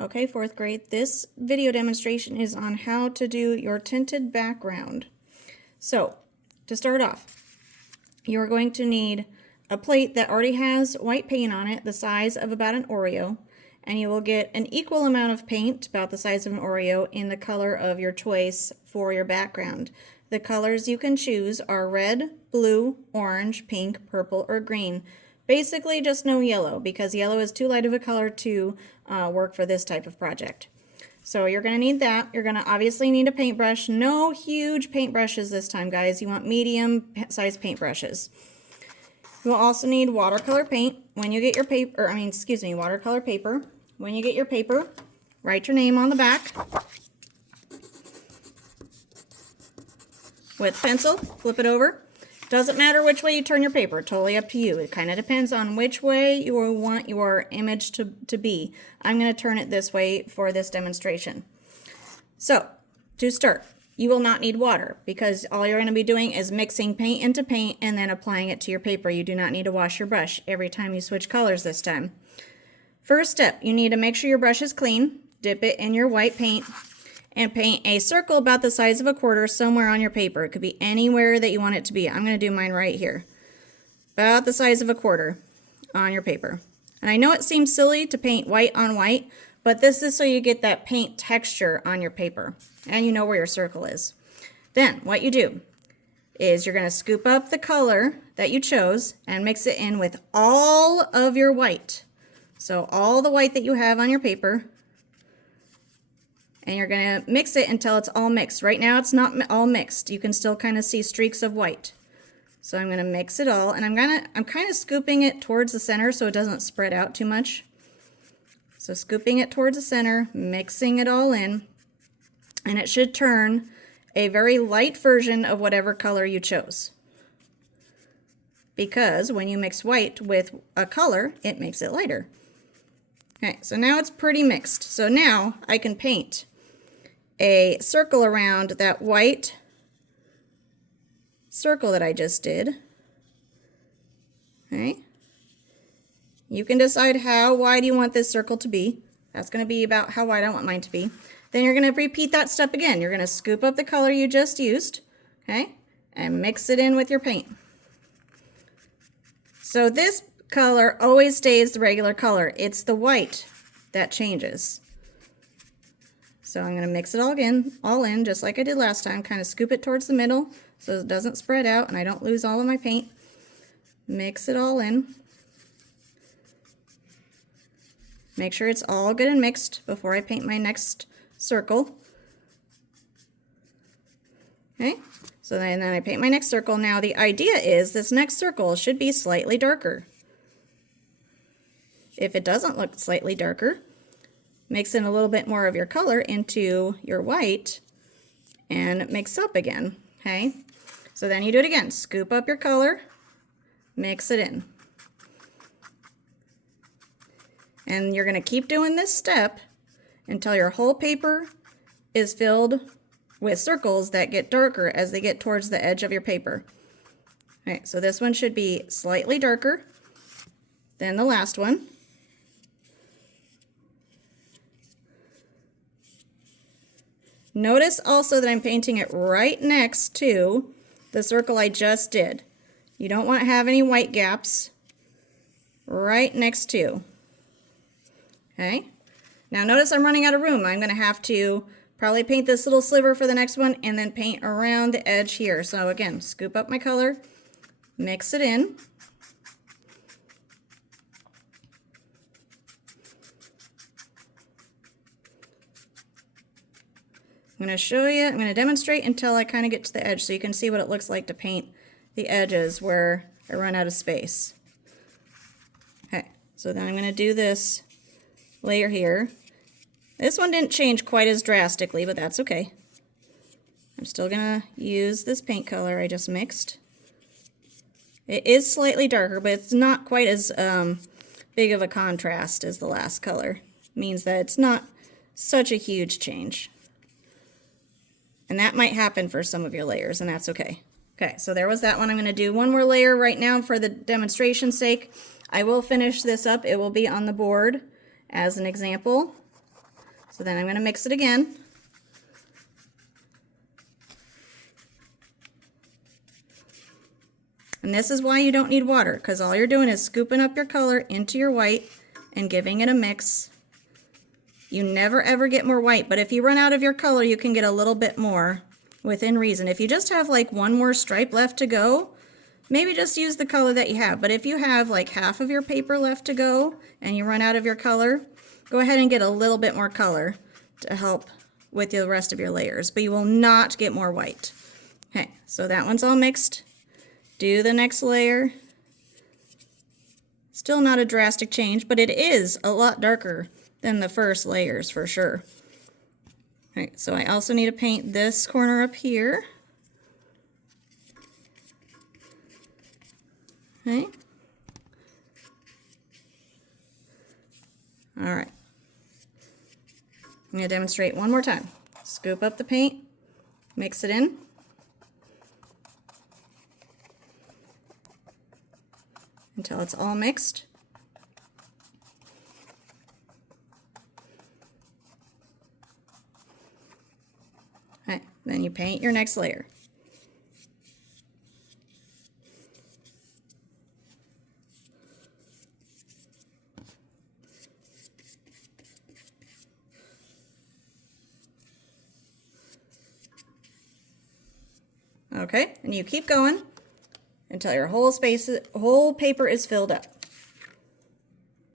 Okay, fourth grade, this video demonstration is on how to do your tinted background. So, to start off, you're going to need a plate that already has white paint on it, the size of about an Oreo, and you will get an equal amount of paint, about the size of an Oreo, in the color of your choice for your background. The colors you can choose are red, blue, orange, pink, purple, or green. Basically just no yellow, because yellow is too light of a color to work for this type of project. So you're going to need that. You're going to obviously need a paintbrush. No huge paintbrushes this time, guys. You want medium size paintbrushes. You'll also need watercolor paint. When you get your paper, watercolor paper. When you get your paper, write your name on the back with pencil, flip it over. Doesn't matter which way you turn your paper, totally up to you. It kind of depends on which way you want your image to be. I'm going to turn it this way for this demonstration. So, to start, you will not need water because all you're going to be doing is mixing paint into paint and then applying it to your paper. You do not need to wash your brush every time you switch colors this time. First step, you need to make sure your brush is clean. Dip it in your white paint and paint a circle about the size of a quarter somewhere on your paper. It could be anywhere that you want it to be. I'm going to do mine right here. About the size of a quarter on your paper. And I know it seems silly to paint white on white, but this is so you get that paint texture on your paper and you know where your circle is. Then what you do is you're going to scoop up the color that you chose and mix it in with all of your white. So all the white that you have on your paper. And you're going to mix it until it's all mixed. Right now it's not all mixed. You can still kind of see streaks of white. So I'm going to mix it all, and I'm kind of scooping it towards the center so it doesn't spread out too much. So scooping it towards the center, mixing it all in, and it should turn a very light version of whatever color you chose. Because when you mix white with a color, it makes it lighter. Okay, so now it's pretty mixed. So now I can paint a circle around that white circle that I just did. Okay. You can decide how wide you want this circle to be. That's going to be about how wide I want mine to be. Then you're going to repeat that step again. You're going to scoop up the color you just used, okay, and mix it in with your paint. So this color always stays the regular color. It's the white that changes. So I'm going to mix it all in, just like I did last time. Kind of scoop it towards the middle so it doesn't spread out and I don't lose all of my paint. Mix it all in. Make sure it's all good and mixed before I paint my next circle. Okay, so then I paint my next circle. Now the idea is this next circle should be slightly darker. If it doesn't look slightly darker, mix in a little bit more of your color into your white and mix up again, okay? So then you do it again. Scoop up your color, mix it in. And you're going to keep doing this step until your whole paper is filled with circles that get darker as they get towards the edge of your paper. All right, so this one should be slightly darker than the last one. Notice also that I'm painting it right next to the circle I just did. You don't want to have any white gaps. Right next to. Okay. Now notice I'm running out of room. I'm going to have to probably paint this little sliver for the next one and then paint around the edge here. So again, scoop up my color, mix it in. I'm going to show you, I'm going to demonstrate until I kind of get to the edge so you can see what it looks like to paint the edges where I run out of space. Okay, so then I'm going to do this layer here. This one didn't change quite as drastically, but that's okay. I'm still going to use this paint color I just mixed. It is slightly darker, but it's not quite as big of a contrast as the last color. It means that it's not such a huge change. And that might happen for some of your layers, and that's okay. Okay, so there was that one. I'm going to do one more layer right now for the demonstration's sake. I will finish this up. It will be on the board as an example. So then I'm going to mix it again. And this is why you don't need water, because all you're doing is scooping up your color into your white and giving it a mix. You never ever get more white, but if you run out of your color, you can get a little bit more within reason. If you just have like one more stripe left to go, maybe just use the color that you have. But if you have like half of your paper left to go and you run out of your color, go ahead and get a little bit more color to help with the rest of your layers, but you will not get more white. Okay, so that one's all mixed. Do the next layer. Still not a drastic change, but it is a lot darker than the first layers for sure. All right, so I also need to paint this corner up here. Okay. All right. I'm going to demonstrate one more time. Scoop up the paint, mix it in. Until it's all mixed. Okay, then you paint your next layer. Okay, and you keep going until your whole paper is filled up.